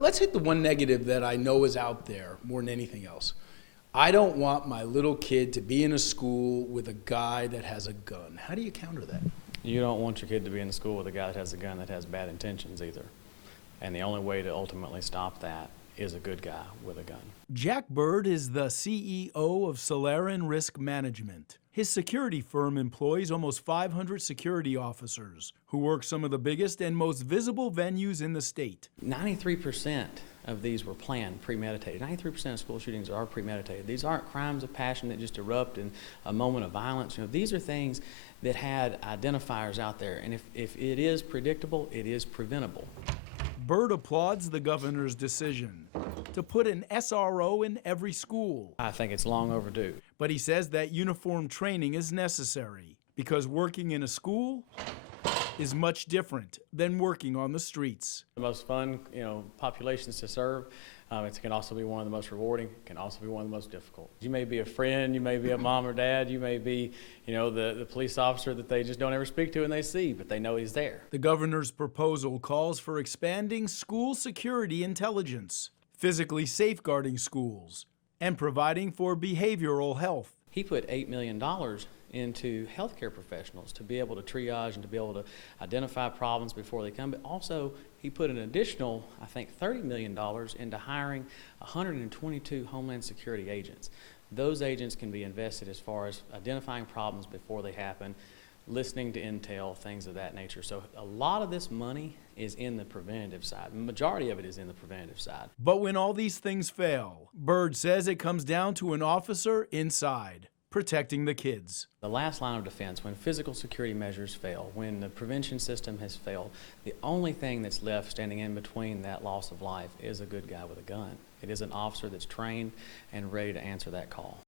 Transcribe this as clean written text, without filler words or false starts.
Let's hit the one negative that I know is out there more than anything else. I don't want my little kid to be in a school with a guy that has a gun. How do you counter that? You don't want your kid to be in school with a guy that has a gun that has bad intentions either. And the only way to ultimately stop that is a good guy with a gun. Jack Byrd is the CEO of Solaren Risk Management. His security firm employs almost 500 security officers who work some of the biggest and most visible venues in the state. 93% of these were planned, premeditated. 93% of school shootings are premeditated. These aren't crimes of passion that just erupt in a moment of violence. These are things that had identifiers out there. And if it is predictable, it is preventable. Byrd applauds the governor's decision to put an SRO in every school. I think it's long overdue. But he says that uniform training is necessary because working in a school is much different than working on the streets. The most fun, populations to serve. It can also be one of the most rewarding. It can also be one of the most difficult. You may be a friend, you may be a mom or dad, you may be, the police officer that they just don't ever speak to and they see, but they know he's there. The governor's proposal calls for expanding school security intelligence, physically safeguarding schools, and providing for behavioral health. He put $8 million into healthcare professionals to be able to triage and to be able to identify problems before they come, but also he put an additional, I think, $30 million into hiring 122 Homeland Security agents. Those agents can be invested as far as identifying problems before they happen, listening to intel, things of that nature. So a lot of this money is in the preventative side. The majority of it is in the preventative side. But when all these things fail, Byrd says it comes down to an officer inside, protecting the kids. The last line of defense, when physical security measures fail, when the prevention system has failed, the only thing that's left standing in between that loss of life is a good guy with a gun. It is an officer that's trained and ready to answer that call.